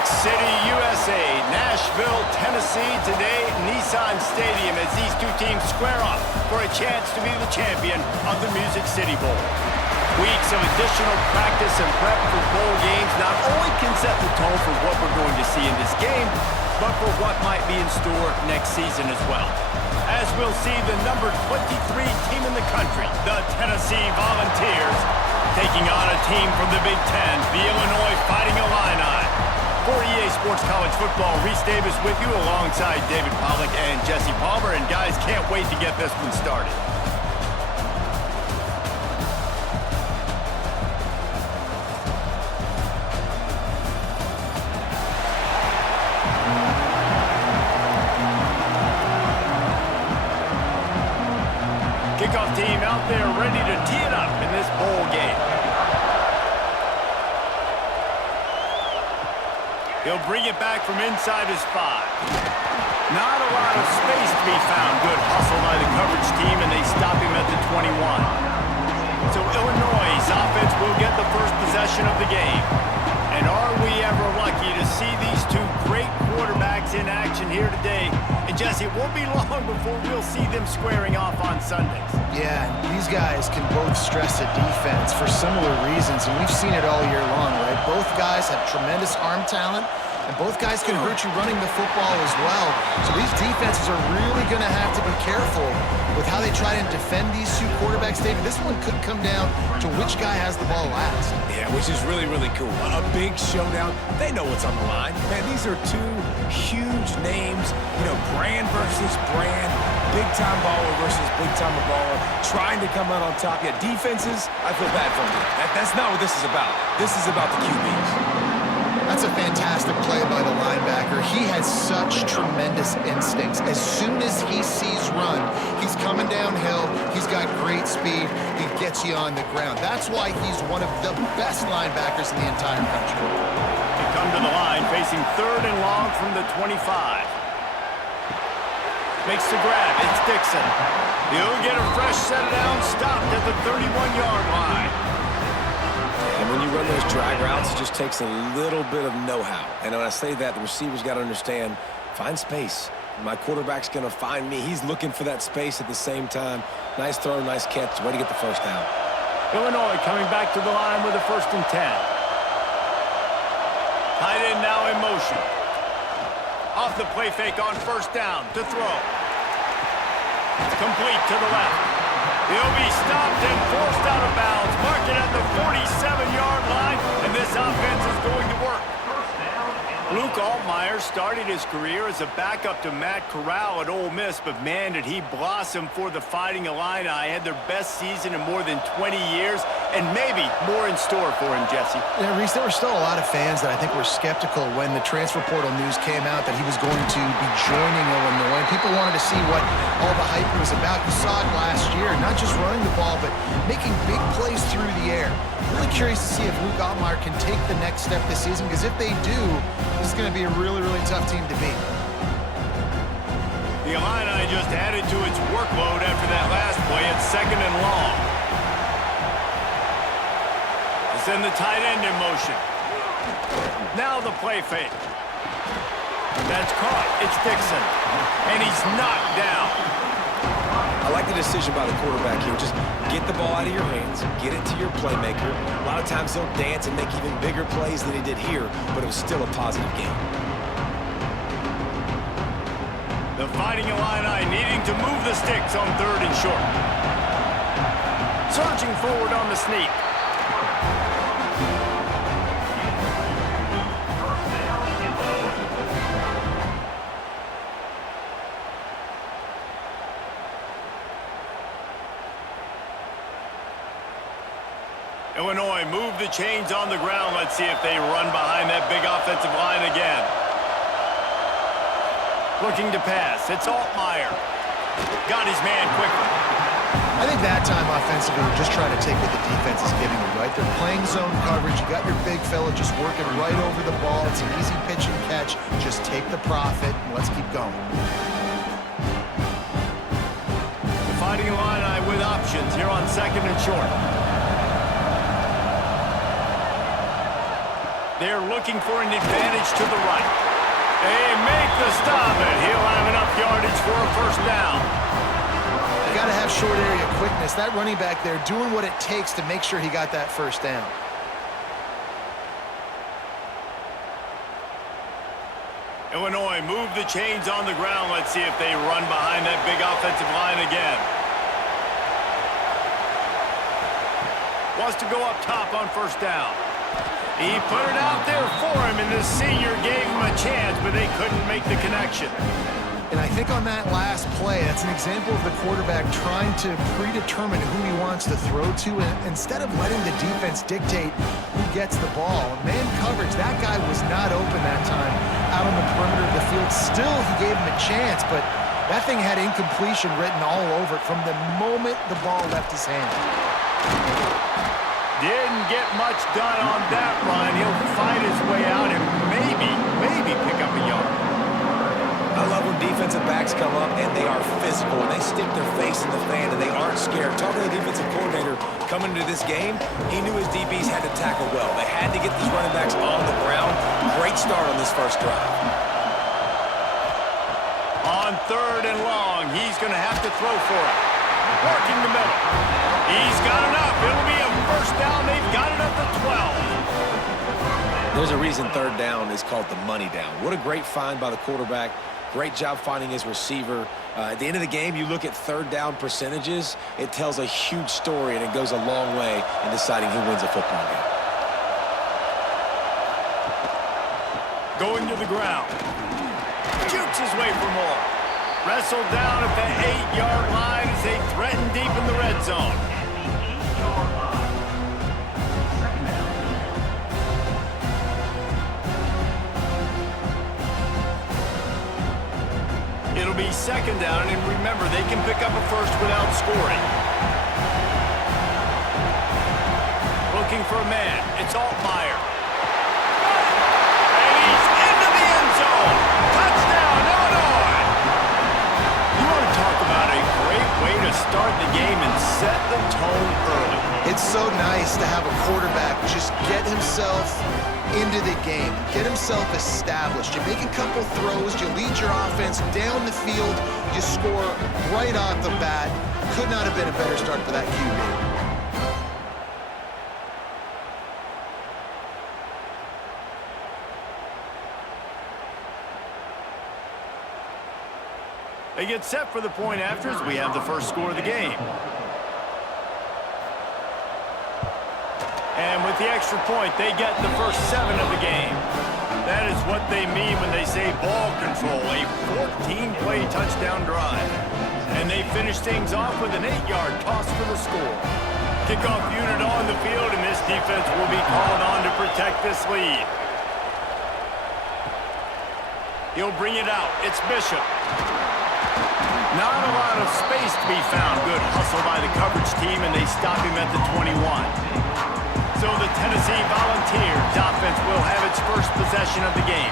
Music City, USA, Nashville, Tennessee, today Nissan Stadium as these two teams square off for a chance to be the champion of the Music City Bowl. Weeks of additional practice and prep for bowl games not only can set the tone for what we're going to see in this game, but for what might be in store next season as well. As we'll see the number 23 team in the country, the Tennessee Volunteers, taking on a team from the Big Ten, the Illinois Fighting Illini. For EA Sports College Football, Reese Davis with you alongside David Pollack and Jesse Palmer. And guys, can't wait to get this one started. Kickoff team out there ready to tee it up in this bowl game. He'll bring it back from inside his 5. Not a lot of space to be found. Good hustle by the coverage team, and they stop him at the 21. So Illinois' offense will get the first possession of the game. And are we ever lucky to see these two great quarterbacks in action here today? And Jesse, it won't be long before we'll see them squaring off on Sundays. Yeah, these guys can both stress a defense for similar reasons, and we've seen it all year long, right? Both guys have tremendous arm talent, and both guys can hurt you running the football as well. So these defenses are really going to have to be careful with how they try and defend these two quarterbacks. David, this one could come down to which guy has the ball last. Yeah, which is really, really cool. A big showdown. They know what's on the line. Man, these are two huge names. You know, brand versus brand. Big-time baller versus big-time baller. Trying to come out on top. Yeah, defenses, I feel bad for them. That's not what this is about. This is about the QBs. That's a fantastic play by the linebacker. He has such tremendous instincts. As soon as he sees run, he's coming downhill. He's got great speed. He gets you on the ground. That's why he's one of the best linebackers in the entire country. They come to the line facing 3rd and long from the 25. Makes the grab. It's Dixon. He'll get a fresh set down, stopped at the 31-yard line. And when you run those drag routes, it just takes a little bit of know-how. And when I say that, the receiver's got to understand, find space. My quarterback's going to find me. He's looking for that space at the same time. Nice throw, nice catch. Way to get the first down. Illinois coming back to the line with a 1st and 10. Tight end now in motion. Off the play fake on 1st down to throw. Complete to the left. He'll be stopped and forced out of bounds. Mark it at the 47-yard line, and this offense is going to work. Luke Altmaier started his career as a backup to Matt Corral at Ole Miss, but man, did he blossom for the Fighting Illini. Had their best season in more than 20 years, and maybe more in store for him, Jesse. Yeah, Reese, there were still a lot of fans that I think were skeptical when the transfer portal news came out that he was going to be joining Illinois. People wanted to see what all the hype was about. You saw it last year, not just running the ball, but making big plays through the air. Really curious to see if Luke Altmaier can take the next step this season, because if they do, this is going to be a really, really tough team to beat. The Illini just added to its workload after that last play at 2nd and long. They send the tight end in motion. Now the play fake. That's caught. It's Dixon. And he's knocked down. I like the decision by the quarterback here. Just get the ball out of your hands, get it to your playmaker. A lot of times he'll dance and make even bigger plays than he did here, but it was still a positive game. The Fighting Illini needing to move the sticks on 3rd and short. Surging forward on the sneak. Illinois move the chains on the ground. Let's see if they run behind that big offensive line again. Looking to pass. It's Altmaier. Got his man quickly. I think that time offensively, we're just trying to take what the defense is giving you, right? They're playing zone coverage. You got your big fella just working right over the ball. It's an easy pitch and catch. Just take the profit and let's keep going. The Fighting Illini with options here on 2nd and short. They're looking for an advantage to the right. They make the stop, and he'll have enough yardage for a first down. You got to have short area quickness. That running back there doing what it takes to make sure he got that first down. Illinois move the chains on the ground. Let's see if they run behind that big offensive line again. Wants to go up top on first down. He put it out there for him, and the senior gave him a chance, but they couldn't make the connection. And I think on that last play, that's an example of the quarterback trying to predetermine who he wants to throw to, and instead of letting the defense dictate who gets the ball. Man coverage, that guy was not open that time out on the perimeter of the field. Still, he gave him a chance, but that thing had incompletion written all over it from the moment the ball left his hand. Didn't get much done on that run. He'll fight his way out and maybe pick up a yard. I love when defensive backs come up and they are physical and they stick their face in the fan and they aren't scared. Talking to the defensive coordinator coming into this game, he knew his DBs had to tackle well. They had to get these running backs on the ground. Great start on this first drive. On 3rd and long, he's going to have to throw for it. Working the middle. He's got enough. It'll be a first down. They've got it up to 12. There's a reason 3rd down is called the money down. What a great find by the quarterback. Great job finding his receiver. At the end of the game, you look at 3rd down percentages. It tells a huge story, and it goes a long way in deciding who wins a football game. Going to the ground. Jukes his way for more. Wrestled down at the 8-yard line as they threaten deep in the red zone. It'll be 2nd down, and remember, they can pick up a first without scoring. Looking for a man. It's Altmaier. And he's into the end zone. Touchdown, Illinois! You want to talk about a great way to start the game and set the tone early. It's so nice to have a quarterback just get himself into the game, get himself established. You make a couple throws, you lead your offense down the field, you score right off the bat. Could not have been a better start for that QB. They get set for the point after as we have the first score of the game. And with the extra point, they get the first 7 of the game. That is what they mean when they say ball control, a 14-play touchdown drive. And they finish things off with an 8-yard toss for the score. Kickoff unit on the field, and this defense will be called on to protect this lead. He'll bring it out. It's Bishop. Not a lot of space to be found. Good hustle by the coverage team, and they stop him at the 21. So the Tennessee Volunteers offense will have its first possession of the game.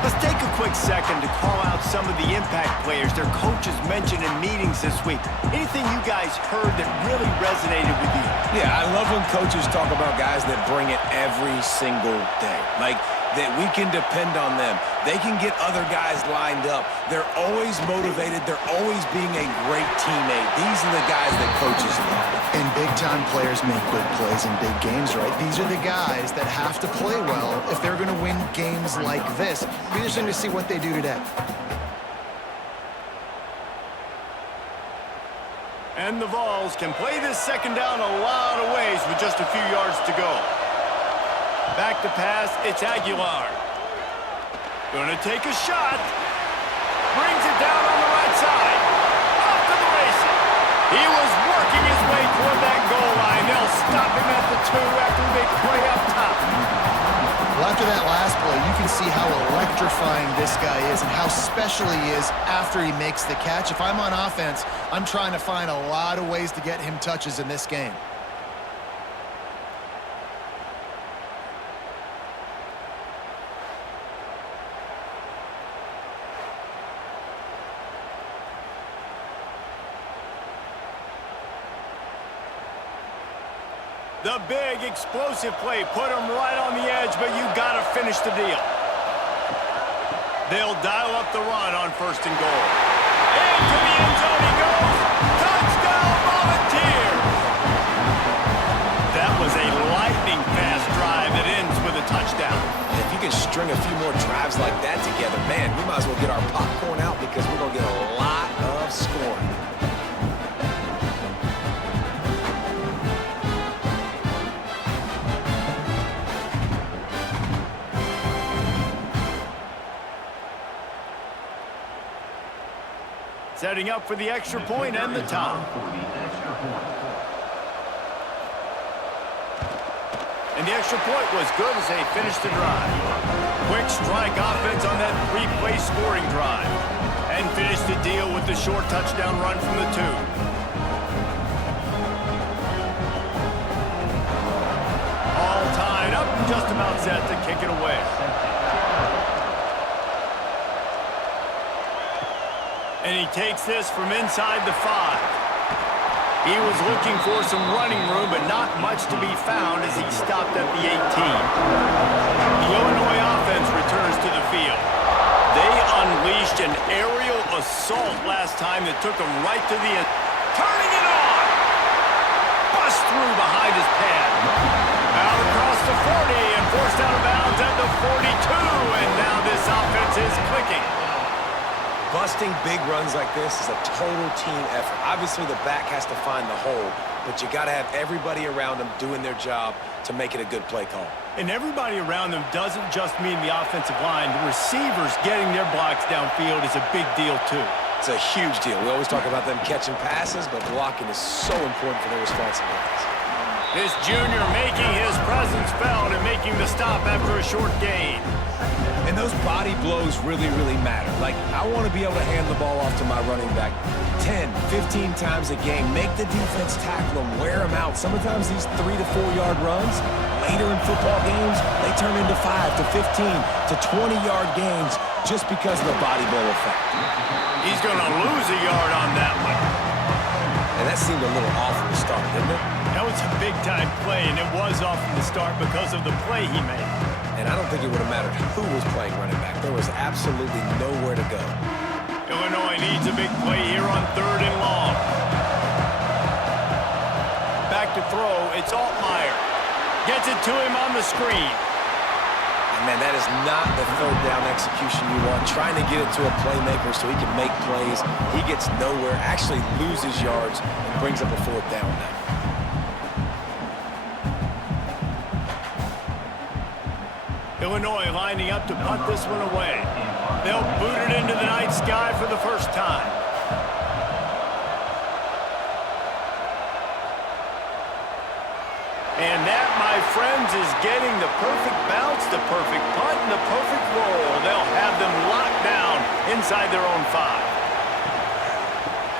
Let's take a quick second to call out some of the impact players their coaches mentioned in meetings this week. Anything you guys heard that really resonated with you? Yeah, I love when coaches talk about guys that bring it every single day. Like, that we can depend on them. They can get other guys lined up. They're always motivated. They're always being a great teammate. These are the guys that coaches love. And big-time players make good plays in big games, right? These are the guys that have to play well if they're going to win games like this. It'll be interesting to see what they do today. And the Vols can play this 2nd down a lot of ways with just a few yards to go. Back to pass, it's Aguilar. Gonna take a shot. Brings it down on the right side. Off to the races. He was working his way toward that goal line. They'll stop him at the 2 after the big play up top. Well, after that last play, you can see how electrifying this guy is and how special he is after he makes the catch. If I'm on offense, I'm trying to find a lot of ways to get him touches in this game. The big explosive play put him right on the edge, but you got to finish the deal. They'll dial up the run on 1st and goal. Into the end zone he goes. Touchdown, Volunteers! That was a lightning-fast drive that ends with a touchdown. If you can string a few more drives like that together, man, we might as well get our popcorn out because we're going to get a lot of scoring. Setting up for the extra point and the tie. And the extra point was good as they finished the drive. Quick strike offense on that 3-play scoring drive. And finished the deal with the short touchdown run from the 2. All tied up, just about set to kick it away. And he takes this from inside the 5. He was looking for some running room, but not much to be found as he stopped at the 18. The Illinois offense returns to the field. They unleashed an aerial assault last time that took them right to the end. Turning it on! Bust through behind his pad. Out across the 40 and forced out of bounds at the 42. And now this offense is clicking. Busting big runs like this is a total team effort. Obviously, the back has to find the hole, but you got to have everybody around them doing their job to make it a good play call. And everybody around them doesn't just mean the offensive line. The receivers getting their blocks downfield is a big deal, too. It's a huge deal. We always talk about them catching passes, but blocking is so important for their responsibilities. This junior making his presence felt and making the stop after a short gain. And those body blows really, really matter. Like, I want to be able to hand the ball off to my running back 10, 15 times a game. Make the defense tackle them, wear them out. Sometimes these 3 to 4 yard runs, later in football games, they turn into 5 to 15 to 20 yard gains just because of the body blow effect. He's going to lose a yard on that one. And that seemed a little off from the start, didn't it? That was a big-time play, and it was off from the start because of the play he made. And I don't think it would have mattered who was playing running back. There was absolutely nowhere to go. Illinois needs a big play here on 3rd and long. Back to throw, it's Altmaier. Gets it to him on the screen. And man, that is not the 3rd down execution you want. Trying to get it to a playmaker so he can make plays. He gets nowhere, actually loses yards, and brings up a 4th down now. Illinois lining up to punt this one away. They'll boot it into the night sky for the first time. And that, my friends, is getting the perfect bounce, the perfect punt, and the perfect roll. They'll have them locked down inside their own 5.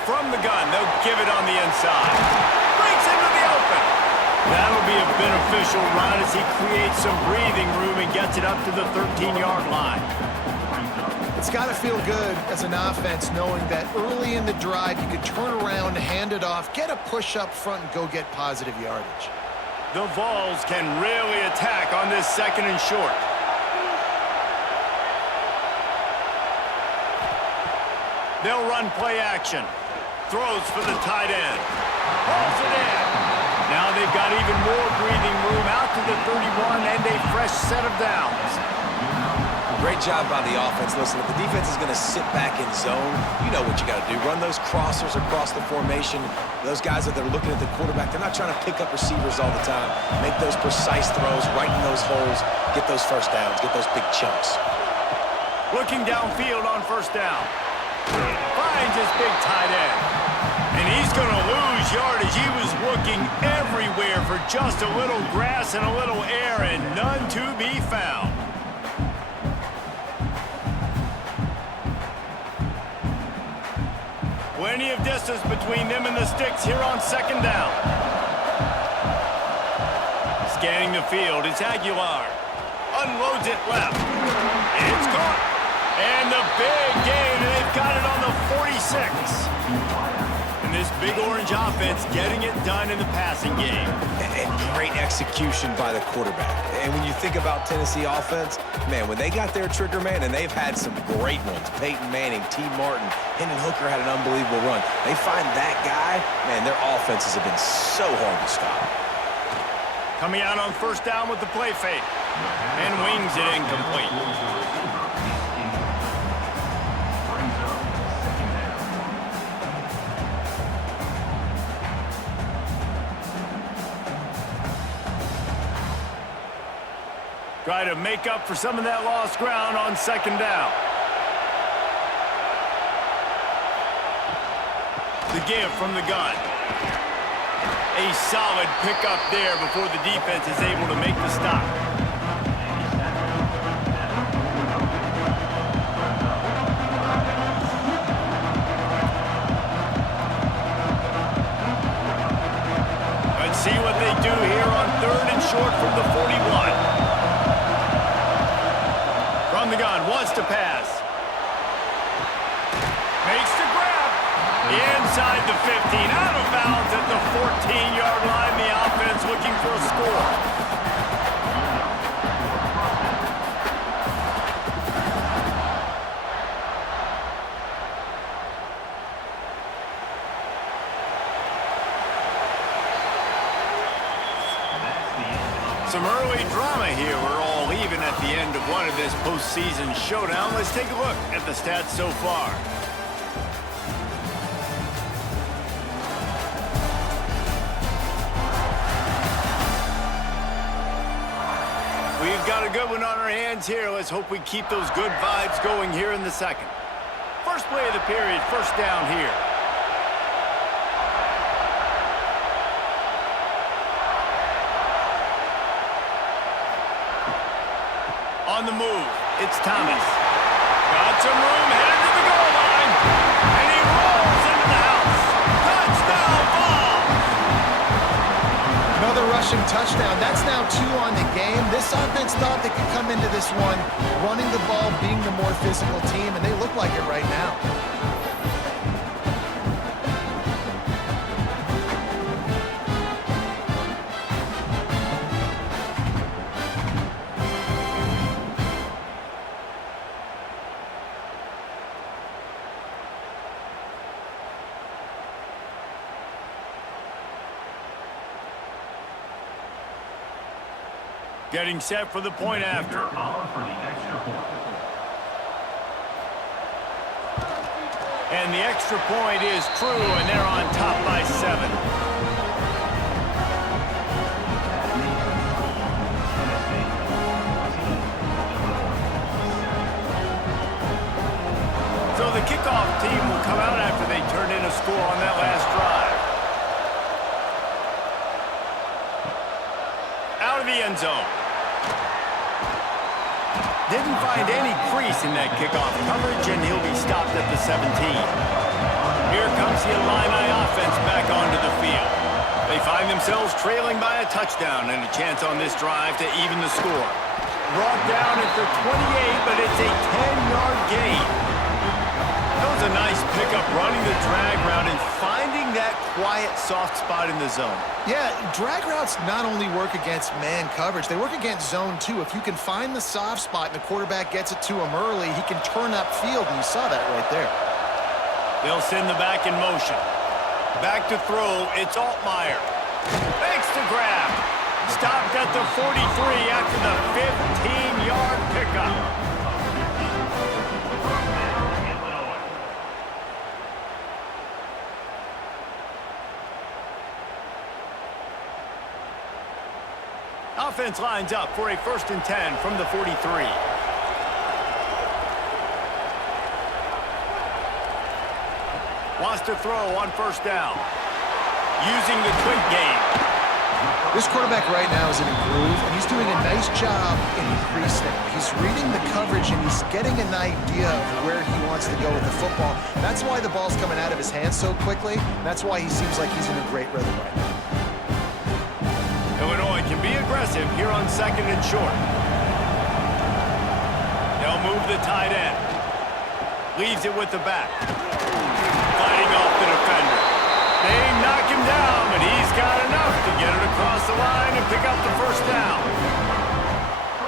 From the gun, they'll give it on the inside. Breaks into the open. That'll be a beneficial run as he creates some breathing room and gets it up to the 13-yard line. It's got to feel good as an offense knowing that early in the drive you could turn around, hand it off, get a push up front, and go get positive yardage. The Vols can really attack on this 2nd and short. They'll run play action. Throws for the tight end. Hauls it in. Now they've got even more breathing room out to the 31 and a fresh set of downs. Great job by the offense. Listen, if the defense is going to sit back in zone, you know what you got to do. Run those crossers across the formation. Those guys that are looking at the quarterback, they're not trying to pick up receivers all the time. Make those precise throws, right in those holes, get those first downs, get those big chunks. Looking downfield on 1st down. Finds his big tight end. And he's going to lose yardage. He was looking everywhere for just a little grass and a little air, and none to be found. Plenty of distance between them and the sticks here on 2nd down. Scanning the field, it's Aguilar. Unloads it left. It's caught. And the big gain, and they've got it on the 46. And this Big Orange offense getting it done in the passing game. And great execution by the quarterback. And when you think about Tennessee offense, man, when they got their trigger man, and they've had some great ones, Peyton Manning, T. Martin, Hendon Hooker had an unbelievable run. They find that guy, man, their offenses have been so hard to stop. Coming out on first down with the play fake. And wings it incomplete. Try to make up for some of that lost ground on second down. The give from the gun. A solid pickup there before the defense is able to make the stop. Let's see what they do here on third and short from the 41. From the gun, wants to pass. Makes the grab. Inside the 15, out of bounds at the 14-yard line. The offense looking for a score. Some early drama here. We're all even at the end of one of this postseason showdown. Let's take a look at the stats so far. We've got a good one on our hands here. Let's hope we keep those good vibes going here in the second. First play of the period, first down here. On the move, it's Thomas. Got some room, headed to the goal line. And he rolls into the house. Touchdown ball! Another rushing touchdown. That's now 2 on the game. This offense thought they could come into this one running the ball, being the more physical team, and they look like it right now. Getting set for the point after. And the extra point is true, and they're on top by 7. So the kickoff team will come out after they turn in a score on that last drive. Out of the end zone. Didn't find any crease in that kickoff coverage, and he'll be stopped at the 17. Here comes the Illini offense back onto the field. They find themselves trailing by a touchdown and a chance on this drive to even the score. Brought down at the 28, but it's a 10-yard gain. That was a nice pickup running the drag route and finding that quiet, soft spot in the zone. Yeah, drag routes not only work against man coverage, they work against zone too. If you can find the soft spot and the quarterback gets it to him early, he can turn upfield, and you saw that right there. They'll send the back in motion. Back to throw, it's Altmaier. Makes the grab. Stopped at the 43 after the 15-yard pickup. Offense lines up for a 1st and 10 from the 43. Wants to throw on first down. Using the quick game. This quarterback right now is in a groove, and he's doing a nice job in increasing. He's reading the coverage, and he's getting an idea of where he wants to go with the football. That's why the ball's coming out of his hands so quickly. That's why he seems like he's in a great rhythm right now. Illinois can be aggressive here on 2nd and short. They'll move the tight end. Leaves it with the back. Fighting off the defender. down, but he's got enough to get it across the line and pick up the first down.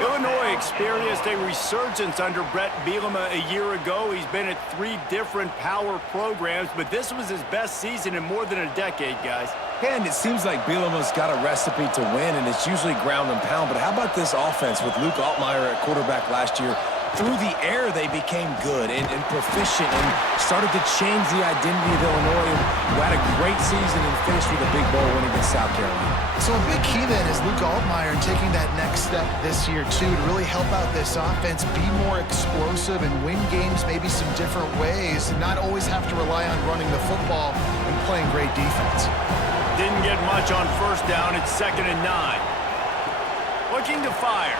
Illinois experienced a resurgence under Brett Bielema a year ago. He's been at 3 different power programs, but this was his best season in more than a decade, guys. And it seems like Bielema's got a recipe to win, and it's usually ground and pound. But how about this offense with Luke Altmaier at quarterback last year? Through the air, they became good and proficient and started to change the identity of Illinois, who had a great season and finished with a big bowl win against South Carolina. So a big key then is Luke Altmaier taking that next step this year, too, to really help out this offense, be more explosive and win games maybe some different ways, and not always have to rely on running the football and playing great defense. Didn't get much on first down. It's 2nd and 9. Looking to fire.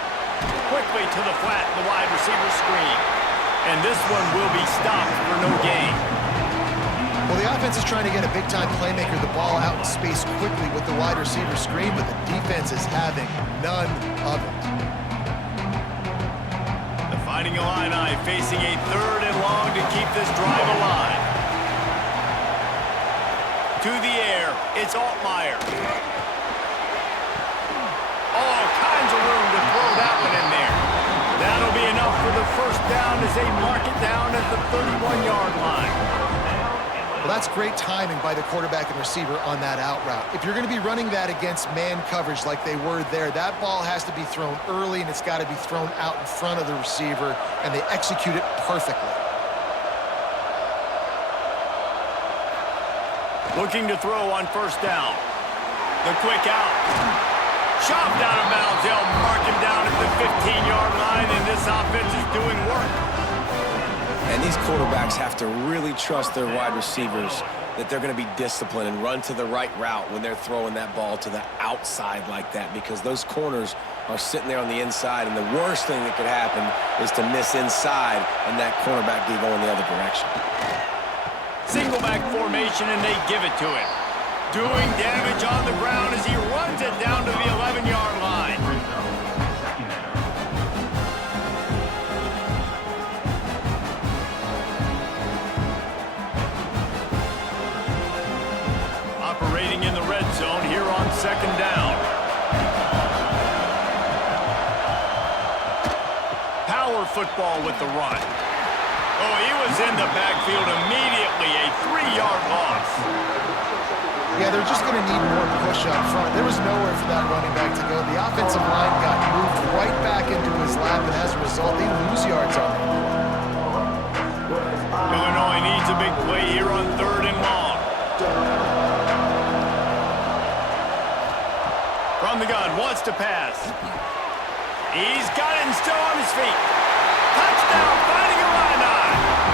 Quickly to the flat, the wide receiver screen. And this one will be stopped for no gain. Well, the offense is trying to get a big-time playmaker the ball out in space quickly with the wide receiver screen, but the defense is having none of it. The Fighting Illini facing a 3rd and long to keep this drive alive. To the air, it's Altmaier. All kinds of room to throw that one in there. That'll be enough for the first down as they mark it down at the 31-yard line. Well, that's great timing by the quarterback and receiver on that out route. If you're going to be running that against man coverage like they were there, that ball has to be thrown early, and it's got to be thrown out in front of the receiver, and they execute it perfectly. Looking to throw on first down. The quick out. Shoved out of bounds. They'll mark him down at the 15-yard line, and this offense is doing work. And these quarterbacks have to really trust their wide receivers that they're going to be disciplined and run to the right route when they're throwing that ball to the outside like that, because those corners are sitting there on the inside, and the worst thing that could happen is to miss inside and that cornerback be going the other direction. Single back formation, and they give it to him. Doing damage on the ground as he runs it down to the 11-yard line. Operating in the red zone here on 2nd down. Power football with the run. Oh, he was in the backfield immediately, a 3-yard loss. Yeah, they're just going to need more push up front. There was nowhere for that running back to go. The offensive line got moved right back into his lap, and as a result, they lose yards on him. Illinois needs a big play here on 3rd and long. From the gun, wants to pass. He's got it and still on his feet. Touchdown, Fighting Illini.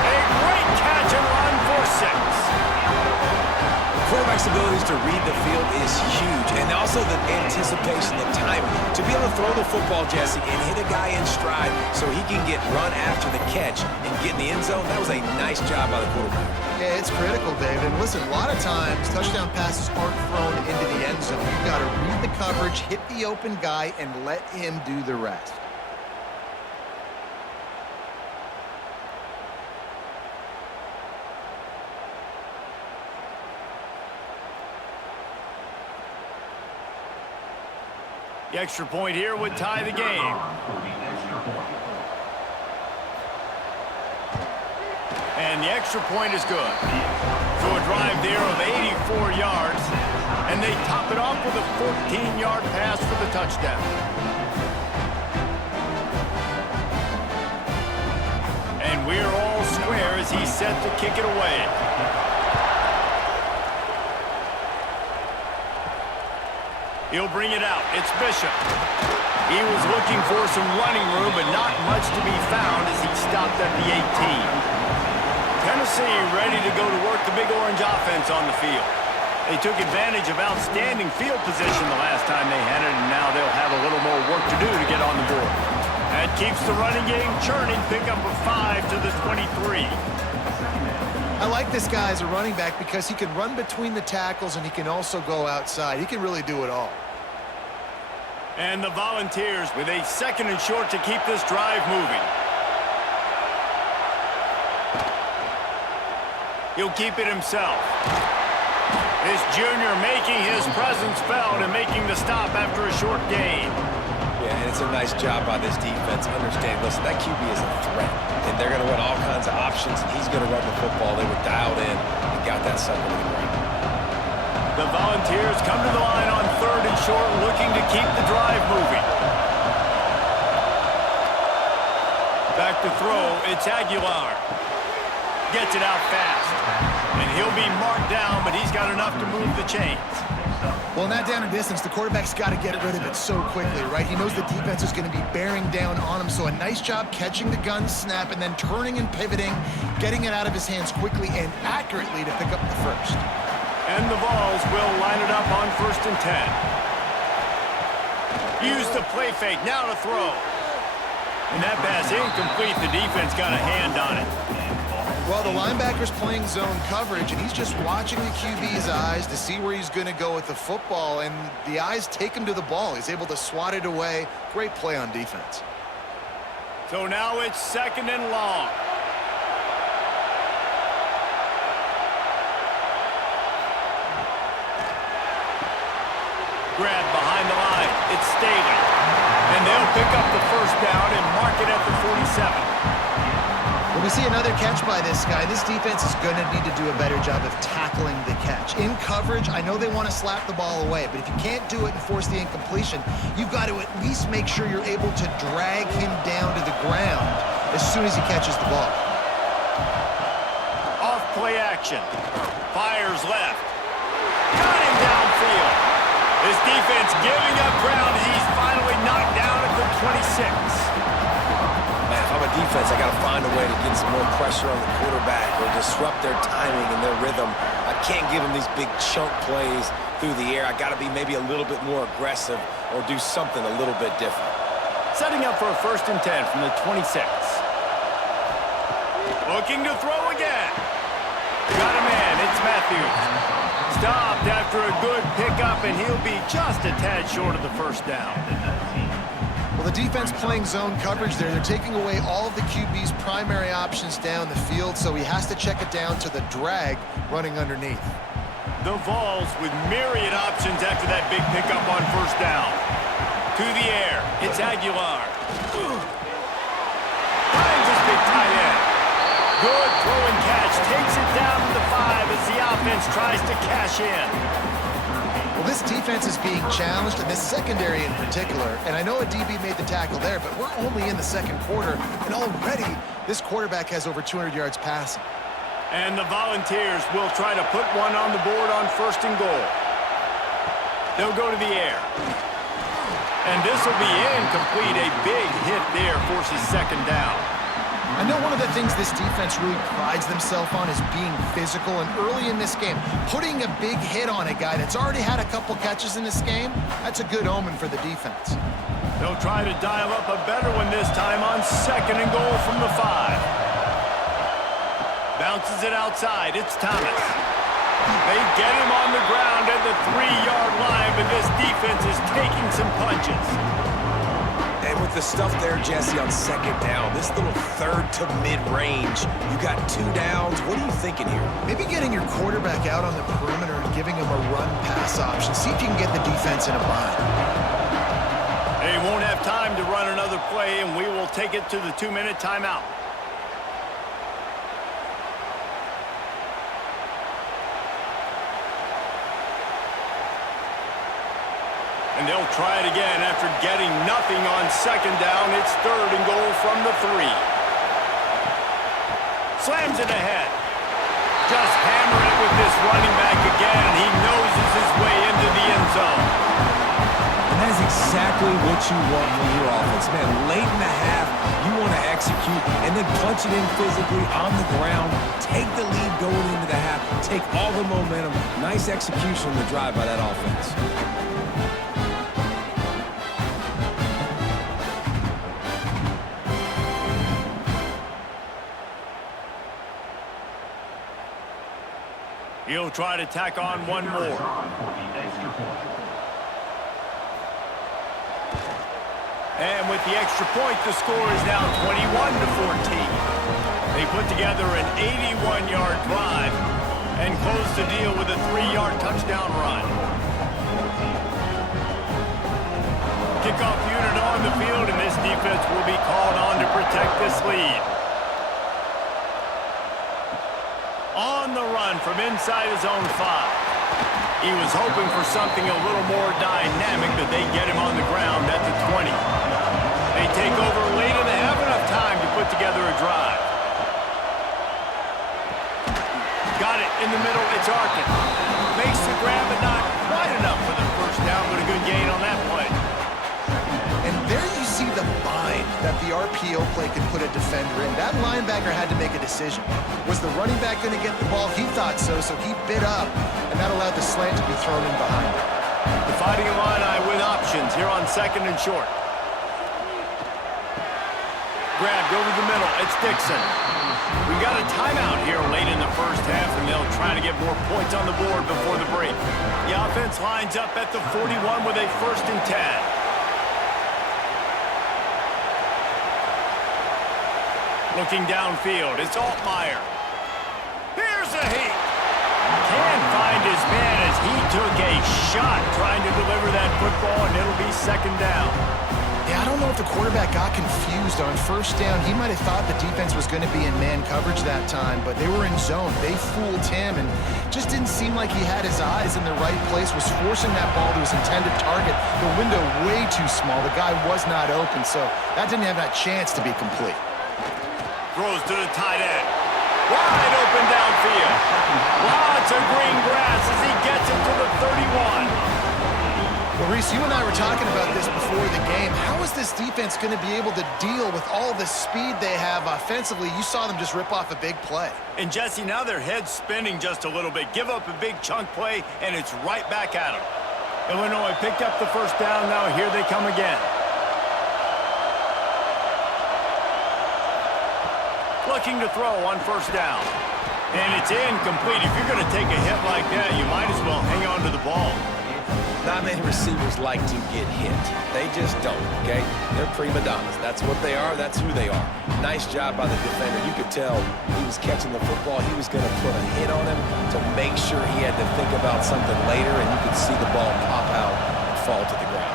A great catch and run for 6. Quarterback's abilities to read the field is huge, and also the anticipation, the timing. To be able to throw the football, Jesse, and hit a guy in stride so he can get run after the catch and get in the end zone, that was a nice job by the quarterback. Yeah, it's critical, David. And listen, a lot of times, touchdown passes aren't thrown into the end zone. You've got to read the coverage, hit the open guy, and let him do the rest. The extra point here would tie the game. And the extra point is good. So a drive there of 84 yards, and they top it off with a 14-yard pass for the touchdown. And we're all square as he's set to kick it away. He'll bring it out. It's Bishop. He was looking for some running room, but not much to be found as he stopped at the 18. Tennessee ready to go to work the Big Orange offense on the field. They took advantage of outstanding field position the last time they had it, and now they'll have a little more work to do to get on the board. That keeps the running game churning. Pick up a 5 to the 23. I like this guy as a running back because he can run between the tackles and he can also go outside. He can really do it all. And the Volunteers with a 2nd and short to keep this drive moving. He'll keep it himself. This junior making his presence felt and making the stop after a short gain. Yeah, and it's a nice job by this defense. Understand, listen, that QB is a threat, and they're going to run all kinds of options, and he's going to run the football. They were dialed in and got that sucker to the ground. The Volunteers come to the line on 3rd and short, looking to keep the drive moving. Back to throw, it's Aguilar. Gets it out fast. And he'll be marked down, but he's got enough to move the chains. Well, in that down and distance, the quarterback's got to get rid of it so quickly, right? He knows the defense is going to be bearing down on him, so a nice job catching the gun snap and then turning and pivoting, getting it out of his hands quickly and accurately to pick up the first. And the Vols will line it up on 1st and 10. Use the play fake, now to throw. And that pass incomplete. The defense got a hand on it. Well, the linebacker's playing zone coverage, and he's just watching the QB's eyes to see where he's going to go with the football, and the eyes take him to the ball. He's able to swat it away. Great play on defense. So now it's 2nd and long. Grab behind the line. It's Staley. And they'll pick up the first down and mark it at the 47. Well, we see another catch by this guy. This defense is going to need to do a better job of tackling the catch. In coverage, I know they want to slap the ball away, but if you can't do it and force the incompletion, you've got to at least make sure you're able to drag him down to the ground as soon as he catches the ball. Off play action. Fires left. Got him downfield. This defense giving up ground as he's finally knocked down at the 26. Man, if I'm a defense, I got to find a way to get some more pressure on the quarterback or disrupt their timing and their rhythm. I can't give them these big chunk plays through the air. I got to be maybe a little bit more aggressive or do something a little bit different. Setting up for a 1st and 10 from the 26. Looking to throw again. Got a man. It's Matthews. Stopped after a good pickup, and he'll be just a tad short of the first down. Well, the defense playing zone coverage there. They're taking away all of the QB's primary options down the field, so he has to check it down to the drag running underneath. The Vols with myriad options after that big pickup on 1st down. To the air, it's Aguilar. Finds his big tight end. Good throw and catch. Takes it down to the 5 as the offense tries to cash in. Well, this defense is being challenged, and this secondary in particular. And I know a DB made the tackle there, but we're only in the 2nd quarter, and already this quarterback has over 200 yards passing. And the Volunteers will try to put one on the board on 1st and goal. They'll go to the air. And this will be incomplete. A big hit there forces 2nd down. I know one of the things this defense really prides themselves on is being physical, and early in this game, putting a big hit on a guy that's already had a couple catches in this game, that's a good omen for the defense. They'll try to dial up a better one this time on 2nd and goal from the 5. Bounces it outside. It's Thomas. They get him on the ground at the 3-yard line, but this defense is taking some punches. And with the stuff there, Jesse, on 2nd down, this little 3rd to mid-range, you got 2 downs. What are you thinking here? Maybe getting your quarterback out on the perimeter and giving him a run-pass option. See if you can get the defense in a bind. They won't have time to run another play, and we will take it to the 2-minute timeout. And they'll try it again after getting nothing on 2nd down. It's 3rd and goal from the 3. Slams it ahead. Just hammer it with this running back again, and he noses his way into the end zone. And that is exactly what you want from your offense. Man, late in the half, you want to execute and then punch it in physically on the ground. Take the lead going into the half. Take all the momentum. Nice execution on the drive by that offense. He'll try to tack on one more. And with the extra point, the score is now 21-14. They put together an 81-yard drive. and close the deal with a 3-yard touchdown run. Kickoff unit on the field, and this defense will be called on to protect this lead. On the run from inside his own 5. He was hoping for something a little more dynamic, but they get him on the ground at the 20. They take over late and they have enough time to put together a drive. Got it in the middle, it's Arkin. Makes the grab, but not quite enough for the first down, but a good gain on that play. And there you see the bind that the RPO play can put a defender in. That linebacker had to make a decision. Was the running back going to get the ball? He thought so, so he bit up, and that allowed the slant to be thrown in behind him. The Fighting Illini with options here on 2nd and short. Grabbed over the middle, it's Dixon. We got a timeout here late in the first half, and they'll try to get more points on the board before the break. The offense lines up at the 41 with a 1st and 10. Looking downfield, it's Altmaier. Here's a heat. Can't find his man as he took a shot trying to deliver that football, and it'll be 2nd down. Yeah, I don't know if the quarterback got confused on 1st down. He might have thought the defense was going to be in man coverage that time, but they were in zone. They fooled him, and just didn't seem like he had his eyes in the right place, was forcing that ball to his intended target. The window way too small. The guy was not open, so that didn't have that chance to be complete. Throws to the tight end. Wide open downfield. Lots of green grass as he gets it to the 31. Well, Reese, you and I were talking about this before the game. How is this defense going to be able to deal with all the speed they have offensively? You saw them just rip off a big play. And, Jesse, now their head's spinning just a little bit. Give up a big chunk play, and it's right back at them. Illinois picked up the 1st down. Now here they come again. Looking to throw on 1st down. And it's incomplete. If you're going to take a hit like that, you might as well hang on to the ball. Not many receivers like to get hit. They just don't, okay? They're prima donnas. That's what they are. That's who they are. Nice job by the defender. You could tell he was catching the football. He was going to put a hit on him to make sure he had to think about something later, and you could see the ball pop out and fall to the ground.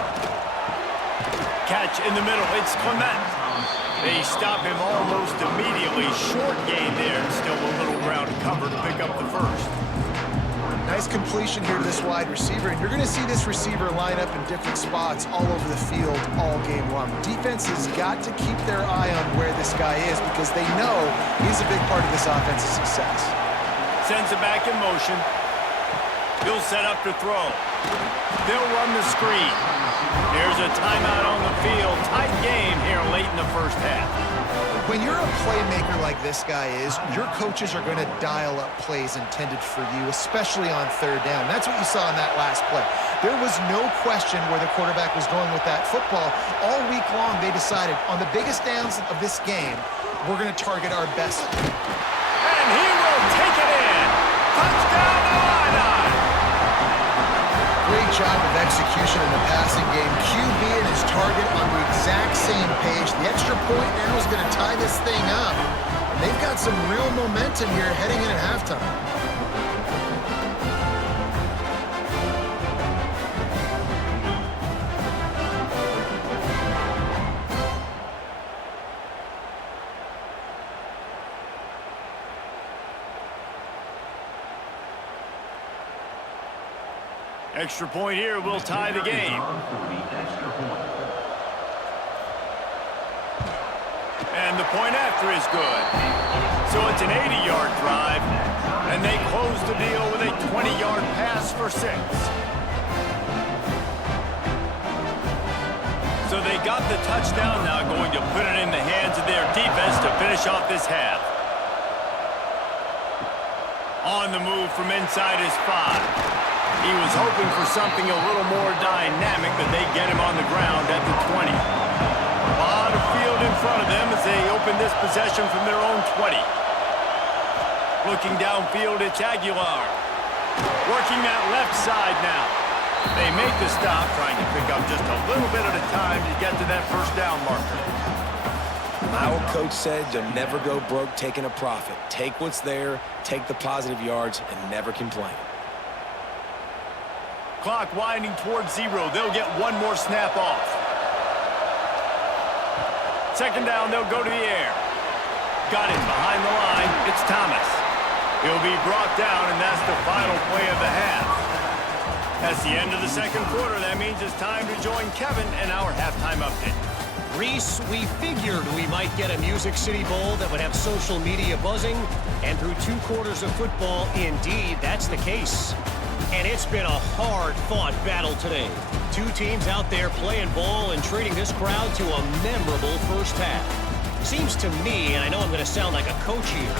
Catch in the middle. It's Clement. They stop him almost immediately. Short gain there. Still a little ground to cover to pick up the 1st. Nice completion here to this wide receiver, and you're going to see this receiver line up in different spots all over the field all game long. Defense has got to keep their eye on where this guy is because they know he's a big part of this offense's success. Sends it back in motion. He'll set up to throw. They'll run the screen. There's a timeout on the field. Tight game here late in the first half. When you're a playmaker like this guy is, your coaches are going to dial up plays intended for you, especially on 3rd down. That's what you saw in that last play. There was no question where the quarterback was going with that football. All week long, they decided on the biggest downs of this game, we're going to target our best. And he will take it in. Touchdown, Illini! Great job of execution in the passing game. QB and his target on the exact same page. The extra point now is going to tie this thing up. And they've got some real momentum here heading in at halftime. Extra point here will tie the game. And the point after is good. So it's an 80-yard drive, and they close the deal with a 20-yard pass for 6. So they got the touchdown, now going to put it in the hands of their defense to finish off this half. On the move from inside his 5. He was hoping for something a little more dynamic, but they get him on the ground at the 20. A lot of field in front of them as they open this possession from their own 20. Looking downfield, it's Aguilar. Working that left side now. They make the stop, trying to pick up just a little bit at a time to get to that 1st down marker. My old coach said you'll never go broke taking a profit. Take what's there, take the positive yards, and never complain. Clock winding towards 0. They'll get one more snap off. Second down, they'll go to the air. Got it behind the line. It's Thomas. He'll be brought down, and that's the final play of the half. That's the end of the second quarter. That means it's time to join Kevin and our halftime update. Reese, we figured we might get a Music City Bowl that would have social media buzzing, and through 2 quarters of football, indeed, that's the case. And it's been a hard-fought battle today. 2 teams out there playing ball and treating this crowd to a memorable first half. Seems to me, and I know I'm going to sound like a coach here,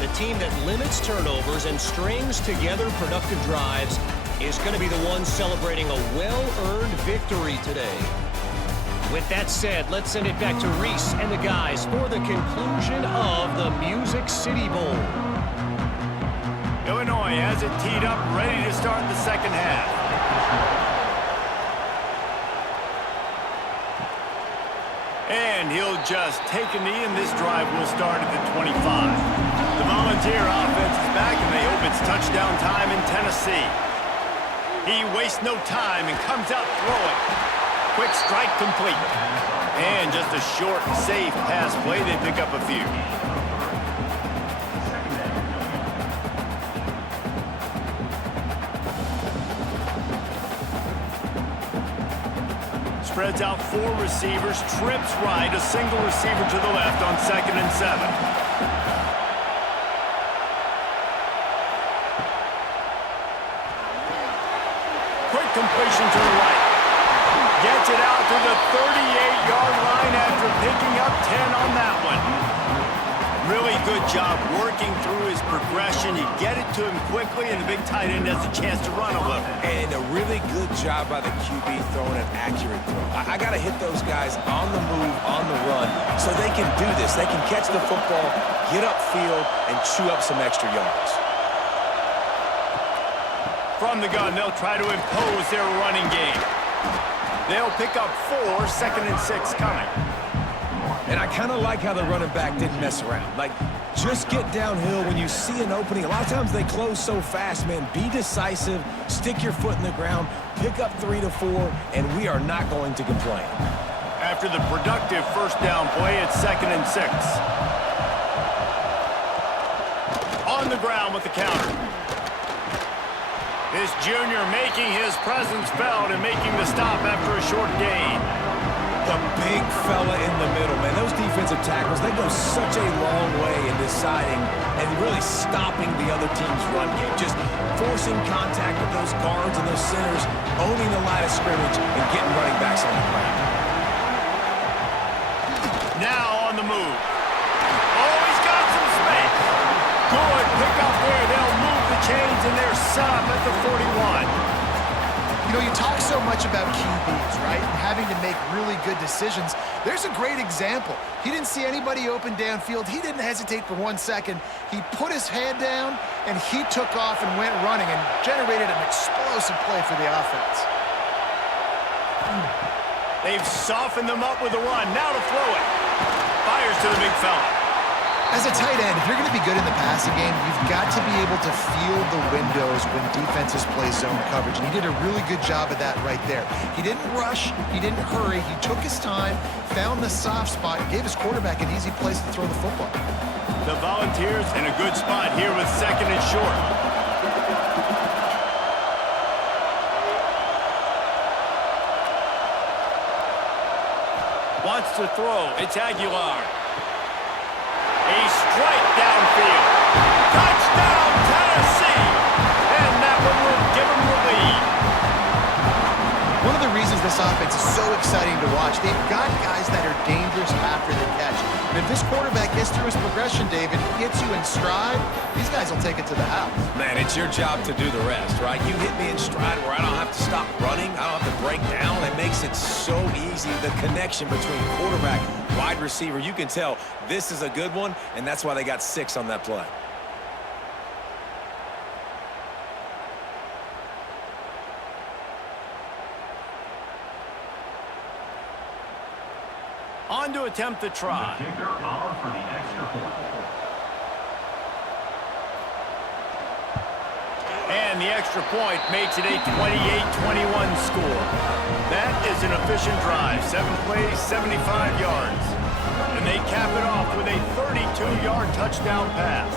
the team that limits turnovers and strings together productive drives is going to be the one celebrating a well-earned victory today. With that said, let's send it back to Reese and the guys for the conclusion of the Music City Bowl. Illinois has it teed up, ready to start the second half. And he'll just take a knee, and this drive will start at the 25. The Volunteer offense is back, and they hope it's touchdown time in Tennessee. He wastes no time and comes out throwing. Quick strike complete. And just a short, safe pass play. They pick up a few. Spreads out 4 receivers, trips right, a single receiver to the left on 2nd and 7. Quick completion to the right. Gets it out to the 38-yard line after picking up 10 on that one. Really good job working through his progression. You get it to him quickly, and the big tight end has a chance to run a little. And a really good job by the QB throwing an accurate throw. I got to hit those guys on the move, on the run, so they can do this. They can catch the football, get upfield, and chew up some extra yards. From the gun, they'll try to impose their running game. They'll pick up 4, 2nd and 6 coming. And I kind of like how the running back didn't mess around. Like, just get downhill when you see an opening. A lot of times they close so fast, man. Be decisive, stick your foot in the ground, pick up 3 to 4, and we are not going to complain. After the productive first down play, it's 2nd and 6. On the ground with the counter. This junior making his presence felt and making the stop after a short gain. The big fella in the middle, man. Those defensive tackles, they go such a long way in deciding and really stopping the other team's run game. Just forcing contact with those guards and those centers, owning the line of scrimmage, and getting running backs on the ground. Now on the move. Oh, he's got some space. Good pickup there. They'll move the chains, and they're set up at the 41. You know, you talk so much about QBs, right? And having to make really good decisions. There's a great example. He didn't see anybody open downfield. He didn't hesitate for 1 second. He put his head down, and he took off and went running and generated an explosive play for the offense. They've softened them up with a run. Now to throw it. Fires to the big fella. As a tight end, if you're going to be good in the passing game, you've got to be able to feel the windows when defenses play zone coverage. And he did a really good job of that right there. He didn't rush. He didn't hurry. He took his time, found the soft spot, and gave his quarterback an easy place to throw the football. The Volunteers in a good spot here with 2nd and short. Wants to throw. It's Aguilar. A strike downfield. Touchdown, Tennessee! And that one will give them the lead. One of the reasons this offense is so exciting to watch, they've got guys that are dangerous after the catch. And if this quarterback gets through his progression, David, gets you in stride, these guys will take it to the house. Man, it's your job to do the rest, right? You hit me in stride where I don't have to stop running. I don't have to break down. It makes it so easy. The connection between quarterback, wide receiver, you can tell this is a good one, and that's why they got 6 on that play. On to attempt the try. The kicker on for the extra point. And the extra point makes it a 28-21 score. That is an efficient drive. 7 plays, 75 yards. And they cap it off with a 32-yard touchdown pass.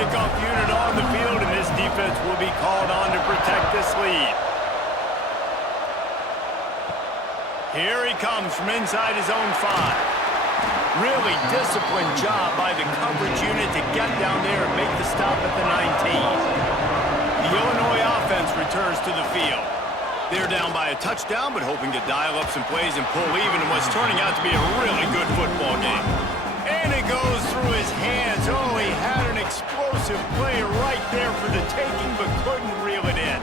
Kickoff unit on the field, and this defense will be called on to protect this lead. Here he comes from inside his own 5. Really disciplined job by the coverage unit to get down there and make the stop at the 19. The Illinois offense returns to the field. They're down by a touchdown, but hoping to dial up some plays and pull even in what's turning out to be a really good football game. And it goes through his hands. Oh, he had an explosive play right there for the taking, but couldn't reel it in.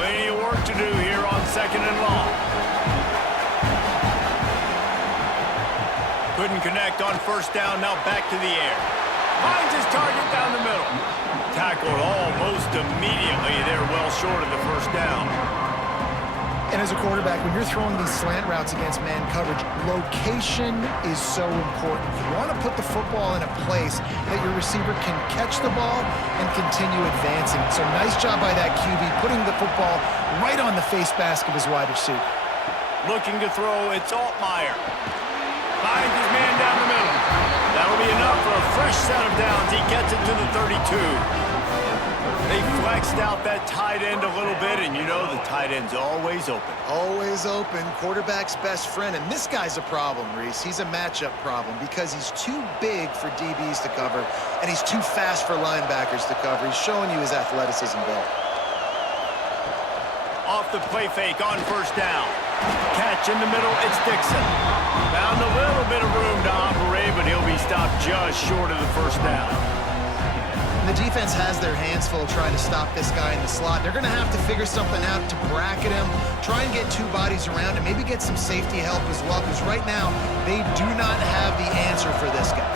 Plenty of work to do here on 2nd and long. Couldn't connect on 1st down, now back to the air. Finds his target down the middle. Tackled almost immediately. They're well short of the 1st down. And as a quarterback, when you're throwing these slant routes against man coverage, location is so important. You want to put the football in a place that your receiver can catch the ball and continue advancing. So nice job by that QB, putting the football right on the face mask of his wide receiver. Looking to throw, it's Altmaier. Finds his man down the middle. That'll be enough for a fresh set of downs. He gets it to the 32. They flexed out that tight end a little bit, and you know the tight end's always open. Always open, quarterback's best friend. And this guy's a problem, Reese. He's a matchup problem because he's too big for DBs to cover, and he's too fast for linebackers to cover. He's showing you his athleticism, Bill. Off the play fake on 1st down. Catch in the middle, it's Dixon. Found a little bit of room to operate, but he'll be stopped just short of the 1st down. The defense has their hands full trying to stop this guy in the slot. They're going to have to figure something out to bracket him, try and get 2 bodies around him, maybe get some safety help as well, because right now they do not have the answer for this guy.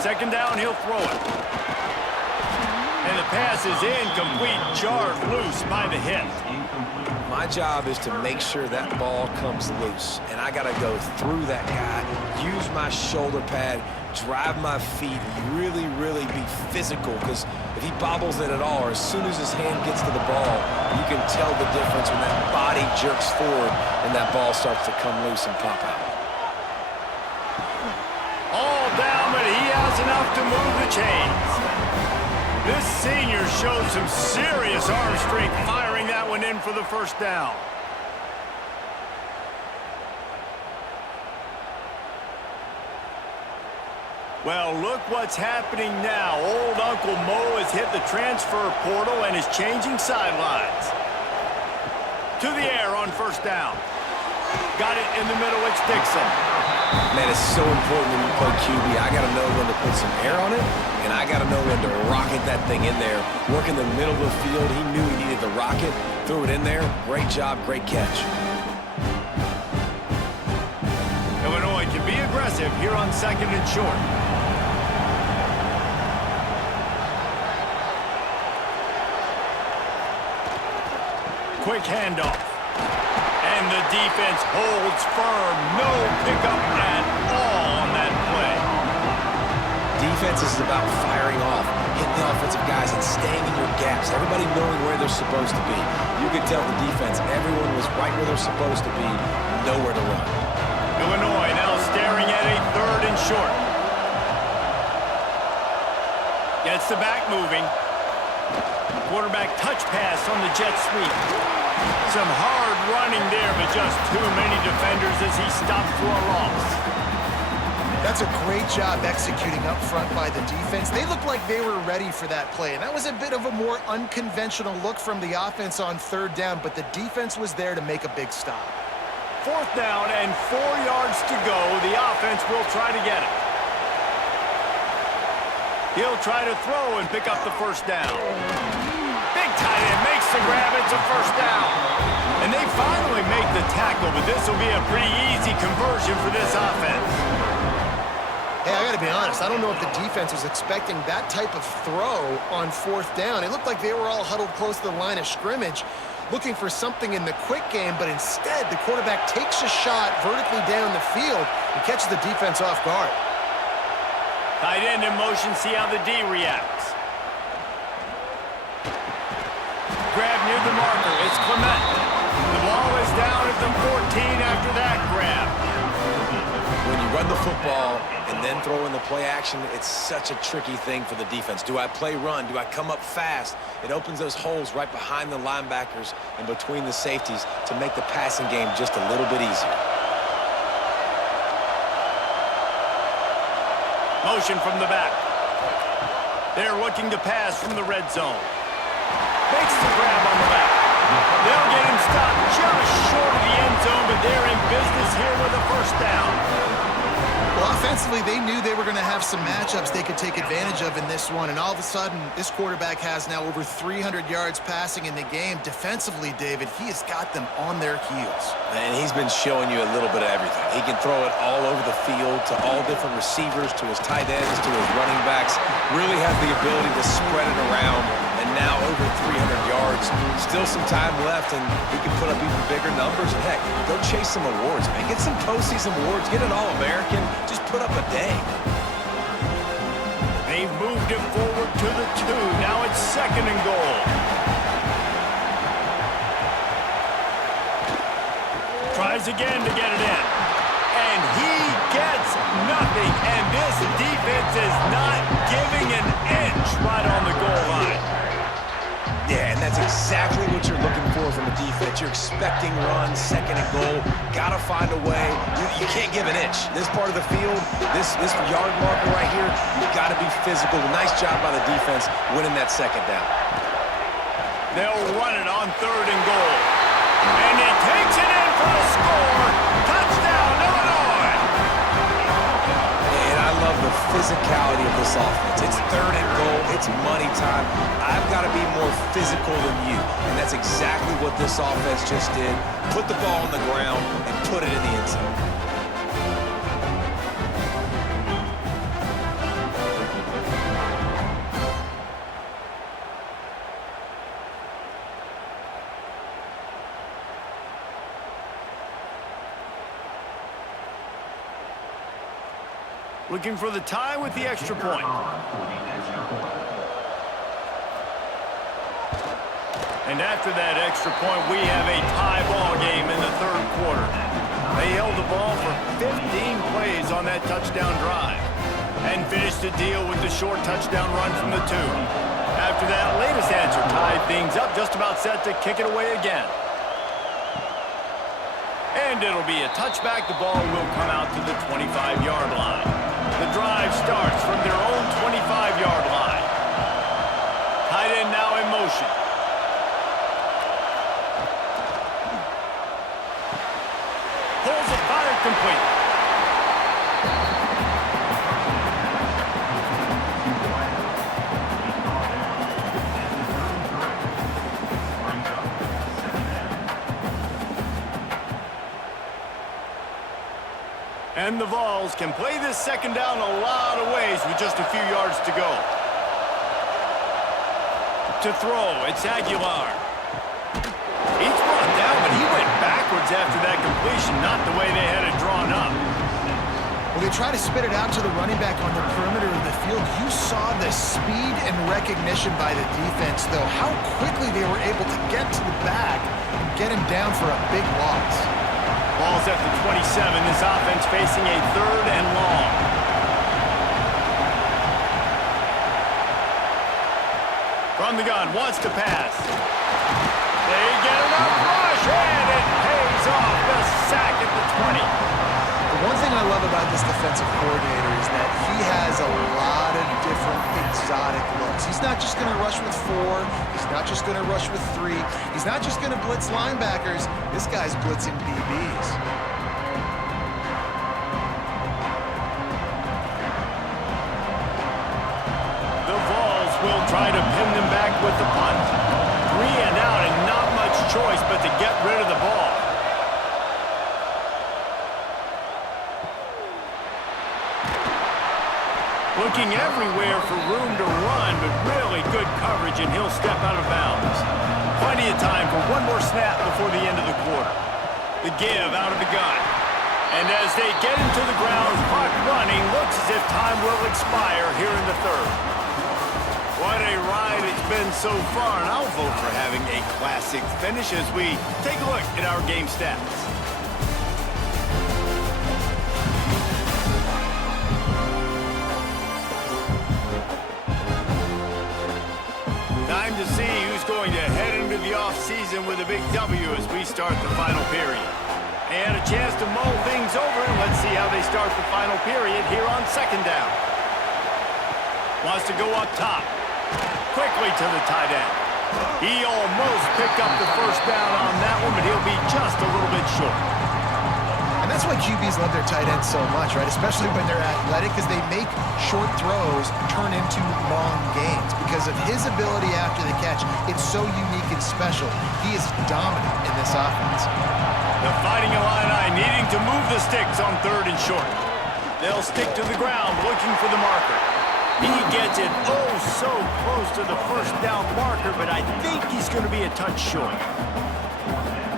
2nd down, he'll throw it. And the pass is incomplete, jarred loose by the hit. My job is to make sure that ball comes loose, and I got to go through that guy, use my shoulder pad, drive my feet, really, really be physical, because if he bobbles it at all, or as soon as his hand gets to the ball, you can tell the difference when that body jerks forward and that ball starts to come loose and pop out. All down, but he has enough to move the chains. This senior showed some serious arm strength, firing that one in for the 1st down. Well, look what's happening now. Old Uncle Mo has hit the transfer portal and is changing sidelines. To the air on 1st down. Got it in the middle, it's Dixon. Man, it's so important when you play QB. I got to know when to put some air on it, and I got to know when to rocket that thing in there. Work in the middle of the field. He knew he needed the rocket. Threw it in there. Great job, great catch. Illinois can be aggressive here on 2nd and short. Quick handoff. And the defense holds firm. No pickup at all on that play. Defense is about firing off, hitting the offensive guys, and staying in your gaps. Everybody knowing where they're supposed to be. You could tell the defense, everyone was right where they're supposed to be, nowhere to run. Illinois now staring at a 3rd and short. Gets the back moving. Quarterback touch pass on the jet sweep. Some hard running there, but just too many defenders as he stopped for a loss. That's a great job executing up front by the defense. They looked like they were ready for that play, and that was a bit of a more unconventional look from the offense on 3rd down, but the defense was there to make a big stop. 4th down and 4 yards to go. The offense will try to get it. He'll try to throw and pick up the 1st down. Big tight end makes the grab. It's a 1st down. And they finally make the tackle, but this will be a pretty easy conversion for this offense. Hey, I got to be honest. I don't know if the defense was expecting that type of throw on 4th down. It looked like they were all huddled close to the line of scrimmage, looking for something in the quick game, but instead the quarterback takes a shot vertically down the field and catches the defense off guard. Tight end in motion, see how the D reacts. Grab near the marker, it's Clement. The ball is down at the 14 after that grab. When you run the football and then throw in the play action, it's such a tricky thing for the defense. Do I play run? Do I come up fast? It opens those holes right behind the linebackers and between the safeties to make the passing game just a little bit easier. Motion from the back. They're looking to pass from the red zone. Makes the grab on the back. They'll get him stopped just short of the end zone, but they're in business here with a first down. Well, offensively, they knew they were going to have some matchups they could take advantage of in this one, and all of a sudden, this quarterback has now over 300 yards passing in the game. Defensively, David, he has got them on their heels. And he's been showing you a little bit of everything. He can throw it all over the field to all different receivers, to his tight ends, to his running backs. Really has the ability to spread it around, and now over 300 yards. Still some time left, and he can put up even bigger numbers. And heck, go chase some awards, man. Get some postseason awards. Get an All-American. Just put up a day. They've moved it forward to the 2. Now it's 2nd and goal. Tries again to get it in. And he gets nothing. And this defense is not giving an inch right on the goal line. Yeah, and that's exactly what you're looking for from the defense. You're expecting runs, 2nd and goal. Got to find a way. You can't give an inch. This part of the field, this yard marker right here, you've got to be physical. Nice job by the defense winning that 2nd down. They'll run it on 3rd and goal. And he takes it in for a score. Touchdown, Illinois! And I love the physicality of this offense. It's 3rd and goal. It's money time. I've got to be more physical than you. And that's exactly what this offense just did. Put the ball on the ground and put it in the end zone. Looking for the tie with the extra point. And after that extra point, we have a tie ball game in the 3rd quarter. They held the ball for 15 plays on that touchdown drive and finished the deal with the short touchdown run from the 2. After that latest answer tied things up, just about set to kick it away again. And it'll be a touchback. The ball will come out to the 25-yard line. The drive starts from their own 25-yard line. Tight end now in motion. Pulls it, fired complete. And the Vols can play this 2nd down a lot of ways with just a few yards to go. To throw, it's Aguilar. He's brought down, but he went backwards after that completion, not the way they had it drawn up. Well, they try to spit it out to the running back on the perimeter of the field. You saw the speed and recognition by the defense, though, how quickly they were able to get to the back and get him down for a big loss. Ball's at the 27. This offense facing a 3rd and long. From the gun, wants to pass. They get enough rush, and it pays off. The sack at the 20. The one thing I love about this defensive coordinator is that he has a lot of different exotic looks. He's not just going to rush with 4. He's not just going to rush with 3. He's not just going to blitz linebackers. This guy's blitzing DBs. The Vols will try to pin them back with the punt. 3 and out, and not much choice but to get rid of the ball. Looking everywhere for room to run, but really good coverage, and he'll step out of bounds. Plenty of time for one more snap before the end of the quarter. The give out of the gun. And as they get into the ground, clock running, looks as if time will expire here in the third. What a ride it's been so far, and I'll vote for having a classic finish as we take a look at our game stats. Time to see who's going to head into the offseason with a big W as we start the final period. And a chance to mull things over, and let's see how they start the final period here on second down. Wants to go up top. Quickly to the tight end. He almost picked up the first down on that one, but he'll be just a little bit short. And that's why QBs love their tight ends so much, right? Especially when they're athletic, because they make short throws turn into long gains. Because of his ability after the catch, it's so unique and special. He is dominant in this offense. The Fighting Illini needing to move the sticks on third and short. They'll stick to the ground looking for the marker. He gets it so close to the first down marker, but I think he's going to be a touch short.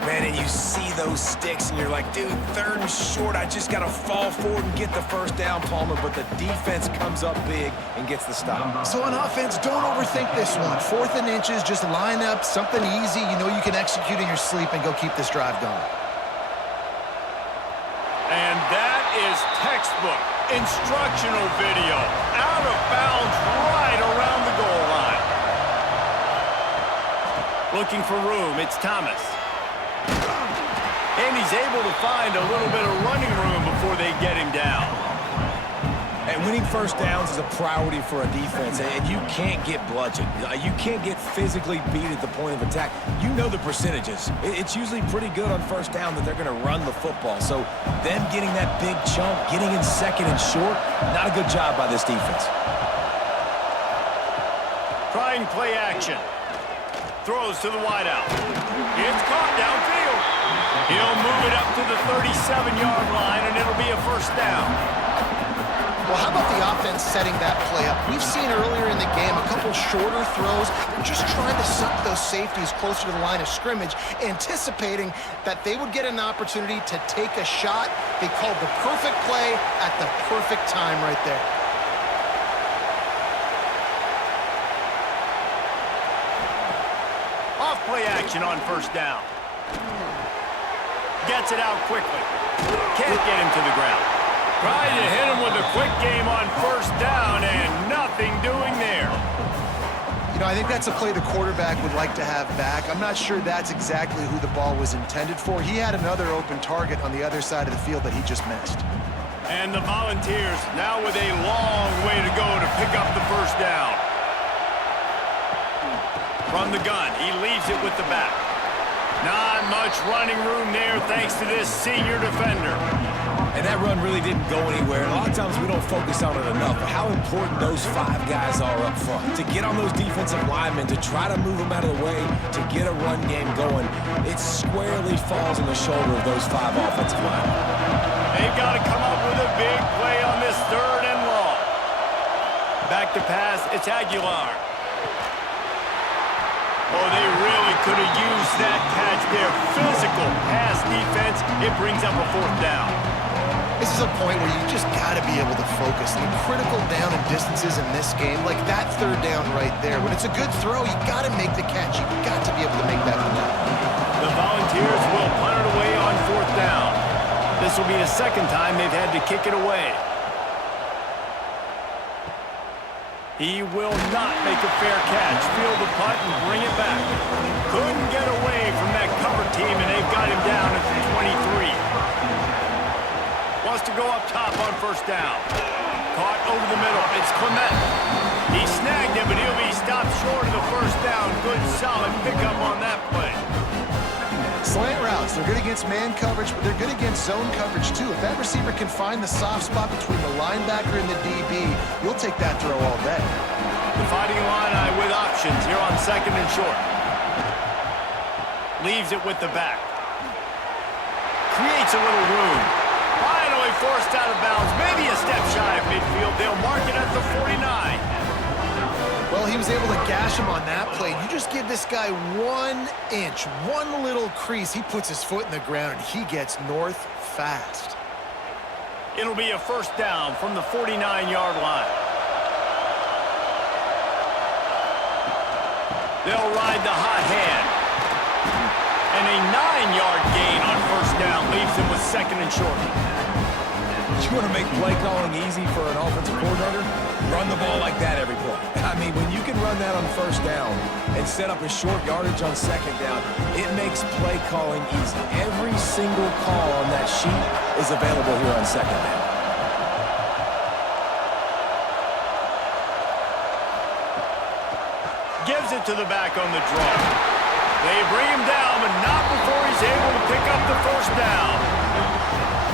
Man, and you see those sticks, and you're like, dude, third and short, I just got to fall forward and get the first down, Palmer, but the defense comes up big and gets the stop. So on offense, don't overthink this one. 4th and inches, just line up, something easy you know you can execute in your sleep and go keep this drive going. And that is textbook instructional video. Out of bounds right around the goal line. Looking for room, it's Thomas. And he's able to find a little bit of running room before they get him down. And winning first downs is a priority for a defense, and you can't get bludgeoned. You can't get physically beat at the point of attack. You know the percentages. It's usually pretty good on first down that they're going to run the football. So them getting that big chunk, getting in second and short, not a good job by this defense. Trying play action. Throws to the wideout. It's caught downfield. He'll move it up to the 37-yard line, and it'll be a first down. Well, how about the offense setting that play up? We've seen earlier in the game a couple shorter throws. They're just trying to suck those safeties closer to the line of scrimmage, anticipating that they would get an opportunity to take a shot. They called the perfect play at the perfect time right there. Off play action on first down. Gets it out quickly. Can't get him to the ground. Tried to hit him with a quick game on first down, and nothing doing there. You know, I think that's a play the quarterback would like to have back. I'm not sure that's exactly who the ball was intended for. He had another open target on the other side of the field that he just missed. And the Volunteers now with a long way to go to pick up the first down. From the gun, he leaves it with the back. Not much running room there thanks to this senior defender. And that run really didn't go anywhere. A lot of times we don't focus on it enough, but how important those 5 guys are up front. To get on those defensive linemen, to try to move them out of the way, to get a run game going, it squarely falls on the shoulder of those 5 offensive linemen. They've got to come up with a big play on this third and long. Back to pass, it's Aguilar. Oh, they really could have used that catch there. Physical pass defense. It brings up a fourth down. This is a point where you just got to be able to focus. The critical down and distances in this game, like that third down right there. When it's a good throw, you got to make the catch. You got to be able to make that play. The Volunteers will punt it away on fourth down. This will be the second time they've had to kick it away. He will not make a fair catch. Field the punt and bring it back. Couldn't get away from that cover team, and they've got him down at the 23. Wants to go up top on first down. Caught over the middle. It's Clement. He snagged him, but he'll be stopped short of the first down. Good, solid pickup on that play. Slant routes, they're good against man coverage, but they're good against zone coverage too. If that receiver can find the soft spot between the linebacker and the DB, you'll take that throw all day. The Fighting Illini with options here on second and short. Leaves it with the back. Creates a little room. Finally forced out of bounds, maybe a step shy of midfield. They'll mark it at the 49. Well, he was able to gash him on that play. You just give this guy 1 inch, one little crease. He puts his foot in the ground, and he gets north fast. It'll be a first down from the 49-yard line. They'll ride the hot hand. And a 9-yard gain on first down leaves him with second and short. You want to make play calling easy for an offensive coordinator? Run the ball like that every play. I mean, when you can run that on first down and set up a short yardage on second down, it makes play calling easy. Every single call on that sheet is available here on second down. Gives it to the back on the draw. They bring him down, but not before he's able to pick up the first down.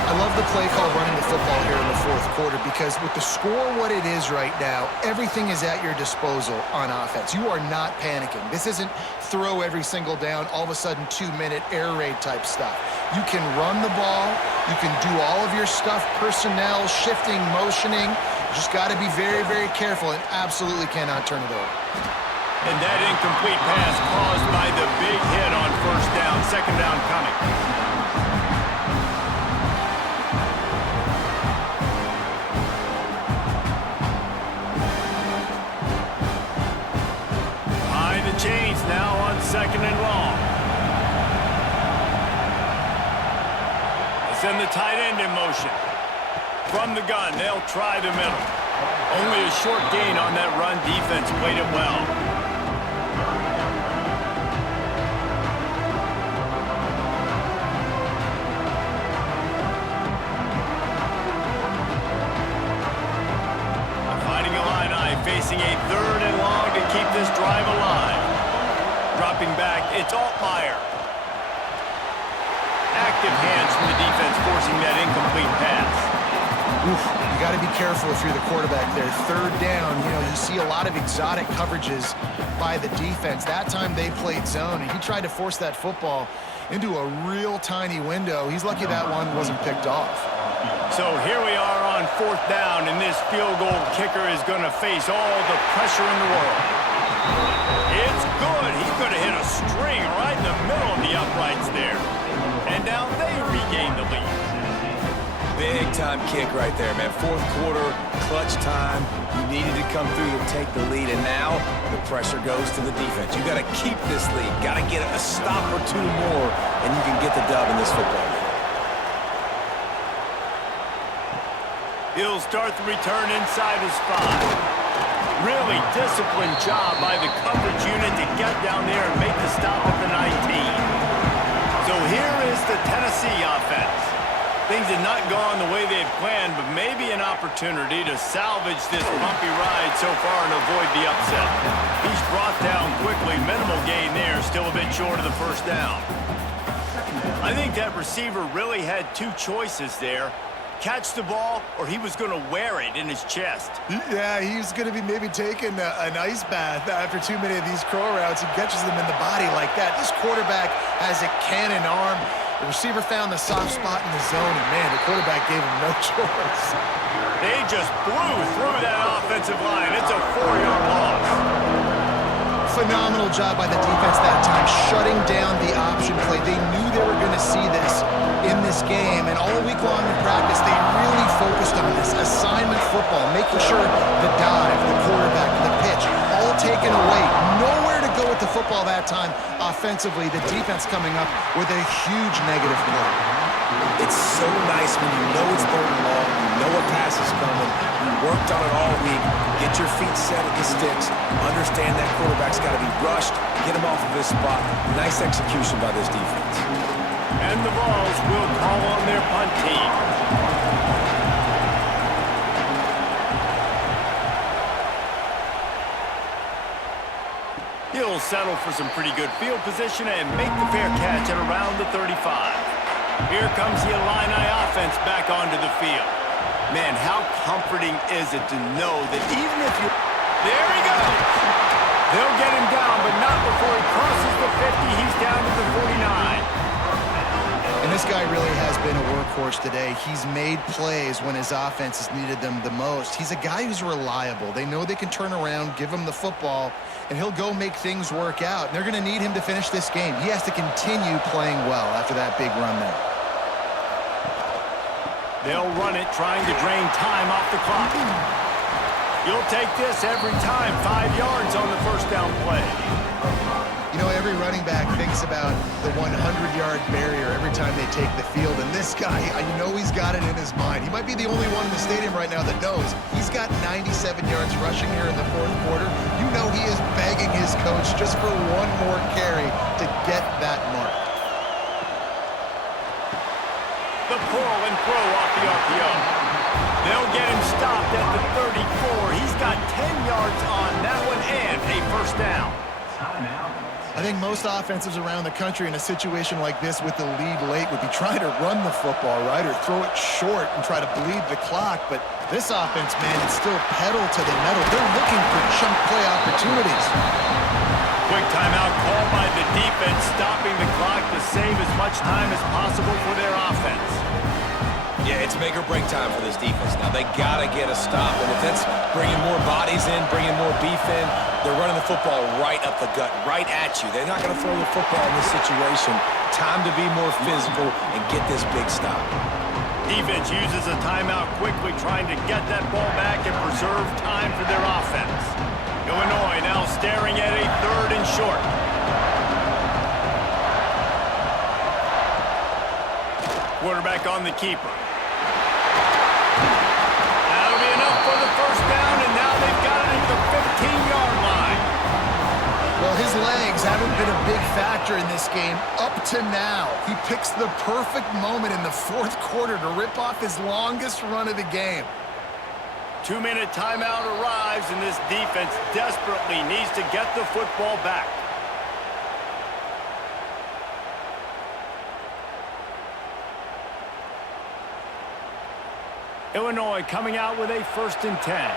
I love the play call running the football here in the fourth quarter because with the score what it is right now, everything is at your disposal on offense. You are not panicking. This isn't throw every single down, all of a sudden 2-minute air raid type stuff. You can run the ball. You can do all of your stuff, personnel, shifting, motioning. You just got to be very, very careful and absolutely cannot turn it over. And that incomplete pass caused by the big hit on first down, second down coming. Chains now on second and long. They send the tight end in motion. From the gun, they'll try the middle. Only a short gain on that run. Defense played it well. Fighting Illini, facing a third and long to keep this drive alive. Dropping back, it's Altmaier. Active hands from the defense forcing that incomplete pass. Oof, you got to be careful if you're the quarterback there. Third down, you see a lot of exotic coverages by the defense. That time they played zone, and he tried to force that football into a real tiny window. He's lucky that one wasn't picked off. So here we are on fourth down, and this field goal kicker is going to face all the pressure in the world. It's good. He's going to hit a string right in the middle of the uprights there. And now they regain the lead. Big time kick right there, man. Fourth quarter, clutch time. You needed to come through to take the lead, and now the pressure goes to the defense. You got to keep this lead. Got to get a stop or two more, and you can get the dub in this football game. He'll start the return inside his 5. Really disciplined job by the coverage unit to get down there and make the stop at the 19. So here is the Tennessee offense. Things have not gone the way they've planned, but maybe an opportunity to salvage this bumpy ride so far and avoid the upset. He's brought down quickly. Minimal gain there, still a bit short of the first down. I think that receiver really had two choices there. Catch the ball, or he was going to wear it in his chest. Yeah, he's going to be maybe taking an ice bath after too many of these curl routes. He catches them in the body like that. This quarterback has a cannon arm. The receiver found the soft spot in the zone, and man, the quarterback gave him no choice. They just blew through that offensive line. It's a 4-yard loss. Phenomenal job by the defense that time, shutting down the option play. They knew they were going to see this in this game, and all week long in practice, they really focused on this assignment football, making sure the dive, the quarterback, the pitch, all taken away. Nowhere to go with the football that time offensively. The defense coming up with a huge negative play. It's so nice when you know it's third and long, you know a pass is coming, you worked on it all week, get your feet set at the sticks, understand that quarterback's got to be rushed, get him off of his spot. Nice execution by this defense. And the Vols will call on their punt team. He'll settle for some pretty good field position and make the fair catch at around the 35. Here comes the Illini offense back onto the field. Man, how comforting is it to know that even if you... There he goes! They'll get him down, but not before he crosses the 50. He's down to the 49. And this This guy really has been a workhorse today. He's made plays when his offense has needed them the most. He's a guy who's reliable. They know they can turn around, give him the football, and he'll go make things work out. And they're going to need him to finish this game. He has to continue playing well after that big run there. They'll run it, trying to drain time off the clock. You'll take this every time. 5 yards on the first down play. You know, every running back thinks about the 100-yard barrier every time they take the field. And this guy, I know he's got it in his mind. He might be the only one in the stadium right now that knows he's got 97 yards rushing here in the fourth quarter. You know he is begging his coach just for one more carry to get that mark. The pull and throw off the RPO. They'll get him stopped at the 34. He's got 10 yards on that one and a first down. I think most offenses around the country in a situation like this with the lead late would be trying to run the football, right, or throw it short and try to bleed the clock. But this offense, man, it's still pedal to the metal. They're looking for chunk play opportunities. Quick timeout called by the defense, stopping the clock to save as much time as possible for their offense. Yeah, it's make or break time for this defense now. They got to get a stop, and if that's bringing more bodies in, bringing more beef in, they're running the football right up the gut, right at you. They're not going to throw the football in this situation. Time to be more physical and get this big stop. Defense uses a timeout quickly, trying to get that ball back and preserve time for their offense. Illinois now staring at a 3rd and short. Quarterback on the keeper. That'll be enough for the first down, and now they've got it at the 15-yard line. Well, his legs haven't been a big factor in this game up to now. He picks the perfect moment in the fourth quarter to rip off his longest run of the game. 2-minute timeout arrives, and this defense desperately needs to get the football back. Illinois coming out with a 1st and 10.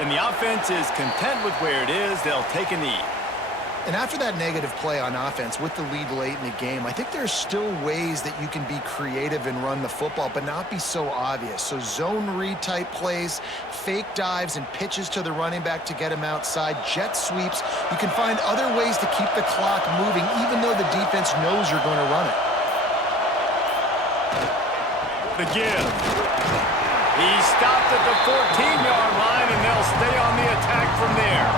And the offense is content with where it is. They'll take a knee. And after that negative play on offense with the lead late in the game, I think there's still ways that you can be creative and run the football, but not be so obvious. So zone read type plays, fake dives and pitches to the running back to get him outside, jet sweeps. You can find other ways to keep the clock moving, even though the defense knows you're going to run it. The give. He stopped at the 14-yard line, and they'll stay on the attack from there.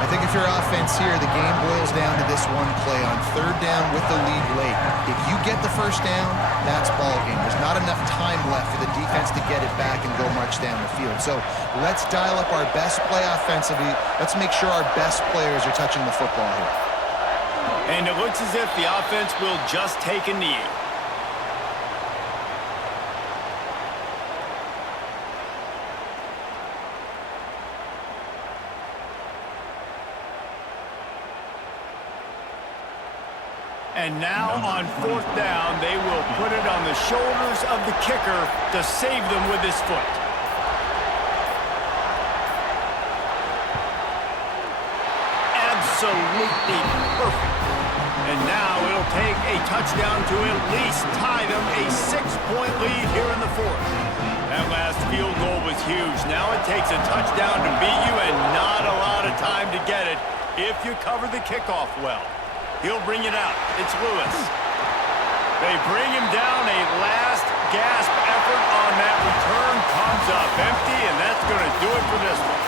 I think if you're offense here, the game boils down to this one play on 3rd down with the lead late. If you get the first down, that's ball game. There's not enough time left for the defense to get it back and go march down the field. So let's dial up our best play offensively. Let's make sure our best players are touching the football here. And it looks as if the offense will just take a knee. And now on 4th down, they will put it on the shoulders of the kicker to save them with his foot. Absolutely perfect. And now it'll take a touchdown to at least tie them a 6-point lead here in the 4th. That last field goal was huge. Now it takes a touchdown to beat you and not a lot of time to get it if you cover the kickoff well. He'll bring it out. It's Lewis. They bring him down. A last gasp effort on that return comes up empty, and that's going to do it for this one.